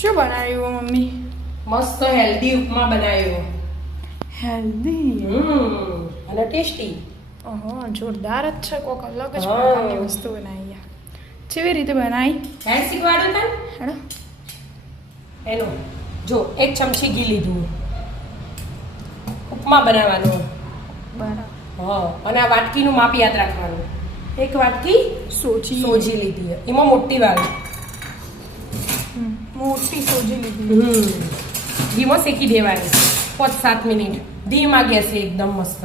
શું બનાવ્યું મમ્મી? મસ્ત હેલ્ધી ઉપમા બનાવ્યો. હેલ્ધી અને ટેસ્ટી. ઓહો, જોરદાર જ છે. કોક અલગ જ પ્રકારની વસ્તુ બનાવી. કેવી રીતે બનાવી? હેડ શીખવાડો તને. હેડો. એનો જો 1 ચમચી ઘી લીધું, ઉપમા બનાવવાનો. બરાબર. હા, અને આ વાટકીનું માપ યાદ રાખવાનું. 1 વાટકી સોજી લીધી, એમાં મોટી વાળી. મોટી સોજી લીધી. ઘીમાં શેકી દેવાની 5-7 મિનિટ ધીમા ગેસે. એકદમ મસ્ત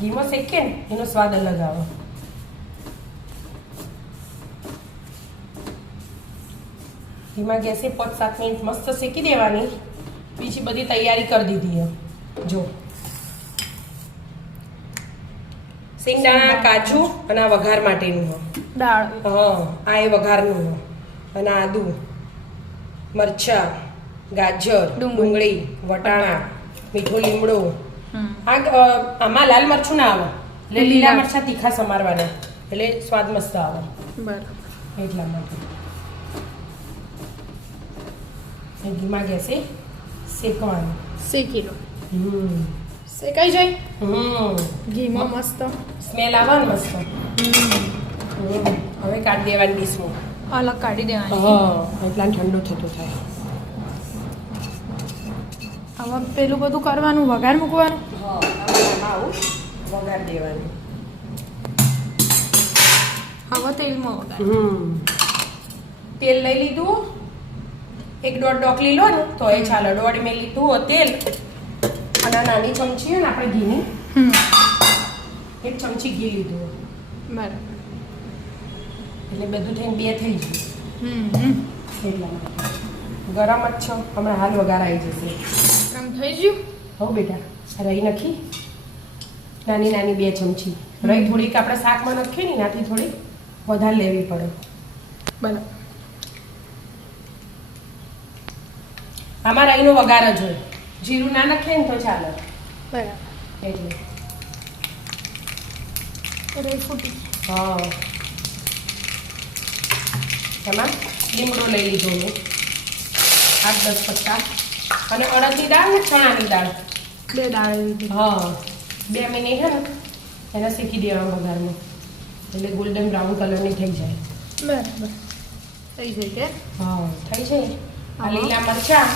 ઘીમાં શેકીએ ને એનો સ્વાદ અલગ આવે. ધીમા ગેસે 5-7 મિનિટ મસ્ત શેકી દેવાની. બીજી બધી તૈયારી કરી દીધી. જો સિંગદાણા, કાજુ અને આ વઘાર માટેનું દાળ. હા, આ એ વઘારનું અને આદુ, મરચા, ગાજર, ડુંગળી, વટાણા, મીઠો લીમડો. આમાં લાલ મરચું ના આવે એટલે લીલા મરચા તીખા સમારવાના એટલે સ્વાદ મસ્ત આવે. બરાબર. એટલા માટે ધીમા ગેસે શેકવાનું. શેકી લો. શેકાઈ જાય. ઘીમાં મસ્ત સ્મેલ આવે ને મસ્ત. હવે કાઢી દેવાની ડીશમાં. અલગ કાઢી દેવાની. હા, એટલા ઠંડુ થતું થાય. હવે પેલું બધું કરવાનું, વઘાર મૂકવાનું. હા, આવું વઘાર દેવાનું. હવે તેલમાં વઘાર. તેલ લઈ લીધું. 1-1.5 ડોકલી લો ને તો એ ચાલે. 1.5 મેં લીધું તેલ અને નાની ચમચી ને આપણે ઘીની 1 ચમચી ઘી લીધું. બરાબર. એટલે બધું થઈને 2 થઈ ગયું. એટલા માટે ગરમ જ છો. હમણાં હાલ વઘાર આવી જશે. આમ થઈ ગયું. હો બેટા, રહી નાખી નાની નાની 2 ચમચી રહી. થોડીક આપણે શાકમાં નાખીએ ને એનાથી થોડી વધારે લેવી પડે. બરાબર. આમાં રાઈનો વઘાર જ હોય. જીરું ના નાખીએ ને તો ચાલે. બરાબર. એટલે રાઈ ફૂટી. હા, એમાં લીમડો લઈ લીધો મેં 8-10 પત્તા. અને અડદની દાળ ને ચણાની દાળ 2 દાળ લીધી. હા, 2 મિનિટ છે ને એને શેકી દેવા વઘારમાં એટલે ગોલ્ડન બ્રાઉન કલરની થઈ જાય. બરાબર. થઈ જાય તે. હા, થઈ જાય. આ લીલા મરચા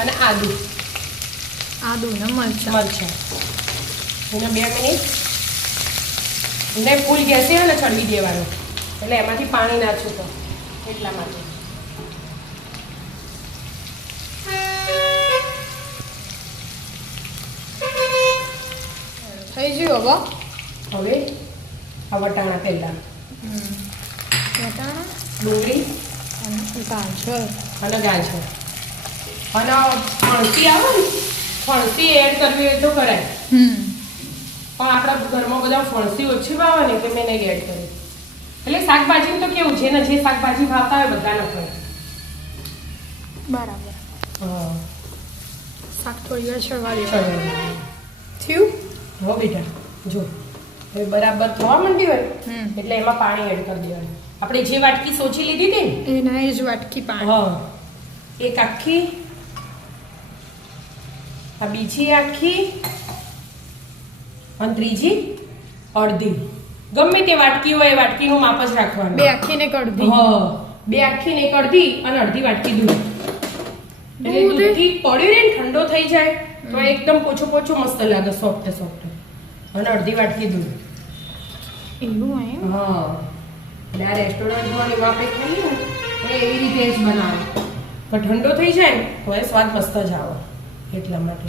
અને આદુ ને મરચા એને 2 મિનિટ એને ફૂલ ગેસે ને ચડવી દેવાનું એટલે એમાંથી પાણી ના છૂટે એટલા માટે. થઈ ગયું. હવે આ વટાણા પહેલા, વટાણા, ડુંગળી અને ગાજર અને ગાજર અને ફણસી આવે ને ફણસી એડ કરવી હોય તો કરાય. પણ આપણા ઘરમાં બધા ફણસી ઓછી ભાવે ને એટલે મેં નહીં એડ કરી. એટલે શાકભાજી તો કેવું છે ને, જે શાકભાજી ભાવતા હોય બધા નખાય. બરાબર. હા, શાક થોડી વાર ચડવા દે. થયું. હો બેટા, જો હવે બરાબર થવા માંડી હોય એટલે એમાં પાણી એડ કરી દેવાનું. આપણે જે વાટકી સોચી લીધી હતી ને એના એ જ વાટકી પાણી. હા, 1 આખી, આ બીજી આખી અને ત્રીજી અડધી. ગમે તે વાટકી હોય એ વાટકીનું માપ જ રાખવાનું. 2 આખી ને 1 અડધી. હા, 2 આખી ને 1 અડધી અને અડધી વાટકી દૂધ. એટલે દૂધથી પડ્યું ને ઠંડો થઈ જાય તો એકદમ પોચું મસ્ત લાગે, સોફ્ટ. અને અડધી વાટકી દૂધ. એવું એમ? હા, એટલે આ રેસ્ટોરન્ટમાં એવા આપણે ખાઈએ ને એટલે એવી રીતે જ બનાવે. પણ ઠંડો થઈ જાય ને તો એ સ્વાદ મસ્ત જ આવે. એટલા માટે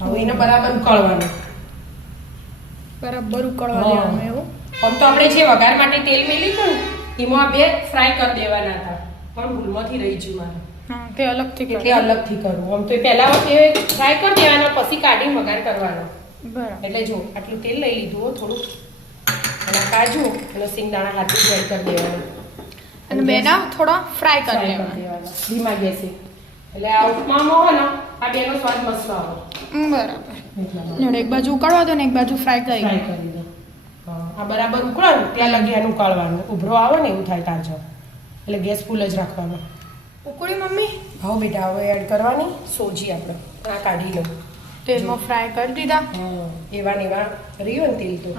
હવે એને બરાબર ઉકાળવાનું. બરાબર ઉકળવા દેવાનું. એવું આમ તો આપણે જે વઘાર માટે તેલ મેલી હતું ને એમાં 2 ફ્રાય કરી દેવાના હતા, પણ ભૂલમાંથી રહી ગયું મારે. હા, તે અલગથી એટલે અલગથી કરવું. આમ તો પહેલા ફ્રાય કરી દેવાના પછી કાઢીને વઘાર કરવાનો. બરાબર. એટલે જો આટલું તેલ લઈ લીધું થોડુંક અને કાજુ અને સિંગદાણા હાથથી એડ કરી દેવાના અને બેના થોડા ફ્રાય કરી દેવાના લેવાના ધીમા ગેસે. એટલે આ ઉપમામાં હોય ને આ બેનો સ્વાદ મસ્ત આવે. બરાબર. એક બાજુ ઉકળવા દો ને એક બાજુ ફ્રાય કરી દો. આ બરાબર ઉકળે ને ત્યાં લગી એનું ઉકાળવાનું. ઉભરો આવે ને એવું થાય તાજો એટલે ગેસ ફૂલ જ રાખવાનો. ઉકળી મમ્મી હવે બેટા હવે એડ કરવાની સોજી આપણે આ કાઢી લો. તેલમાં ફ્રાય કરી દીધા. હા એવા ને એવા રહ્યું ને તેલ તો.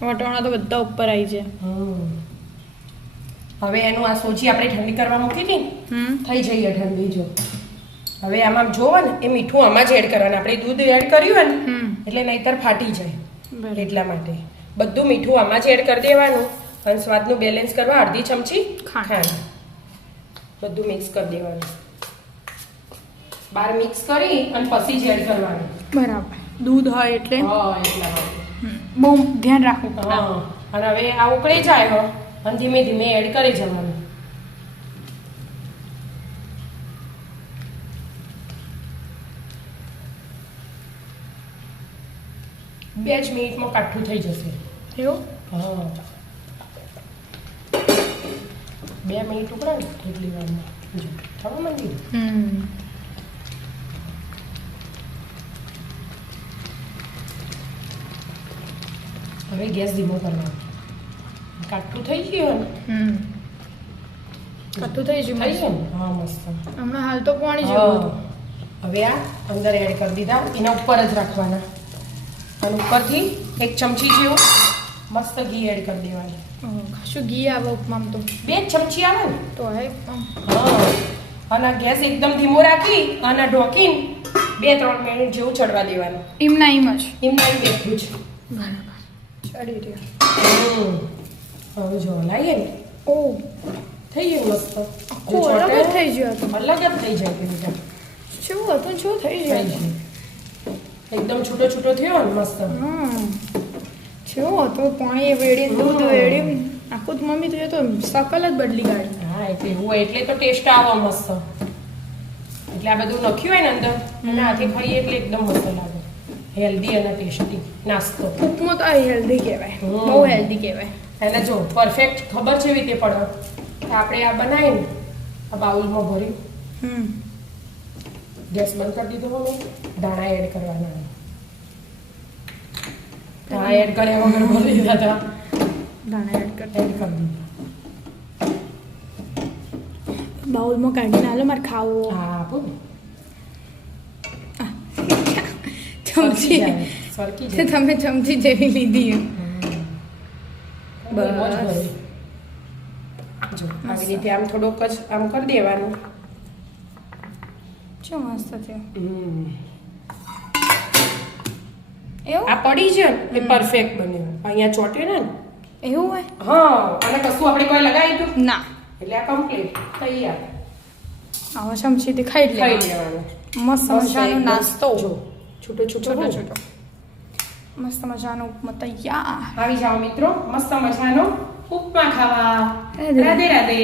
વટાણા તો બધા ઉપર આવી છે. હવે એનું આ સોજી આપણે ઠંડી કરવા મૂકી હતી થઈ જઈએ ઠંડી. જો હવે આમાં જોવો ને એ મીઠું આમાં જ એડ કરવાનું. આપણે દૂધ એડ કર્યું ને એટલે નહીતર ફાટી જાય એટલા માટે બધું મીઠું આમાં જ એડ કરી દેવાનું. અને સ્વાદનું બેલેન્સ કરવા અડધી ચમચી ખાંડ બધું મિક્સ કરી દેવાનું. બાર મિક્સ કરી અને પછી જ એડ કરવાનું. બરાબર દૂધ હોય એટલે હા એટલા માટે બહુ ધ્યાન રાખવું. હા અને હવે આ ઉકળી જાય હો અને ધીમે ધીમે એડ કરી જવાનું. બે જ મિનિટમાં કાઠું થઈ જશે. એવું હા 2 મિનિટ ઉકળે ને એટલી વારમાં જો થવા માંડી. હવે ગેસ ધીમો કરવાનો. કાઠું થઈ ગયું ને કાઠું થઈ ગયું થઈ ગયું ને હા મસ્ત. હમણાં હાલ તો પાણી જેવું હતું. હવે આ અંદર એડ કરી દીધા. એના ઉપર જ રાખવાના અને ઉપરથી 1 ચમચી જેવું મસ્ત ઘી એડ કરી દેવાનું. શું ઘી આવે ઉપમામાં તો 2 ચમચી આવે ને તો હે. હા અને ગેસ એકદમ ધીમો રાખી અને ઢોકીને 2-3 મિનિટ જેવું ચડવા દેવાનું. એમના એમ જ એમના એમ બેઠું છે. બરાબર ચડી રહ્યો. હવે જો લાવીએ ને ઓ થઈ ગયું મસ્ત. આખું અલગ જ થઈ ગયું હતું. અલગ જ થઈ જાય બેટા. શું હતું શું થઈ થઈ ગયું ગયું. એકદમ છૂટો છૂટો થયો ને મસ્ત. શું હતું પાણી વેડી દૂધ વેડી આખું જ મમ્મી તો એ તો શકલ જ બદલી કાઢી. હા એટલે એવું હોય એટલે તો ટેસ્ટ આવે મસ્ત. એટલે આ બધું નાખ્યું હોય ને અંદર અને હાથે ખાઈએ એટલે એકદમ મસ્ત લાગે. હેલ્ધી અને ટેસ્ટી નાસ્તો. ઉપમો તો આ હેલ્ધી કહેવાય. બહુ હેલ્ધી કહેવાય. એને જો પરફેક્ટ ખબર છે એવી રીતે પડે કે આપણે આ બનાવીને આ બાઉલમાં ભર્યું. ગેસ બંધ કરી દીધો હવે દાણા એડ કરવાના. દાણા એડ કર્યા વગર ભરી દીધા હતા. દાણા એડ કરી દીધા. બાઉલમાં કાઢીને હાલો મારે ખાવો. હા આપો ને. ચમચી સરકી તે તમે ચમચી જેવી લીધી. બસ જો આવી રીતે આમ થોડોક જ આમ કરી દેવાનું. શું મસ્ત થયો. એવું આ પડી છે ને એ પરફેક્ટ બન્યું. અહીંયા ચોટ્યું ને એવું હોય. હા અને કશું આપણે કોઈ લગાવી દઉં ના એટલે આ કમ્પ્લીટ તૈયાર. આવા ચમચીથી ખાઈ લેવાનું. મસ્ત મજાનો નાસ્તો. જો છૂટો છૂટો છૂટો મસ્ત મજાનો ઉપમા તૈયાર. આવી જાઓ મિત્રો મસ્ત મજાનો ઉપમા ખાવા. રાધે રાધે.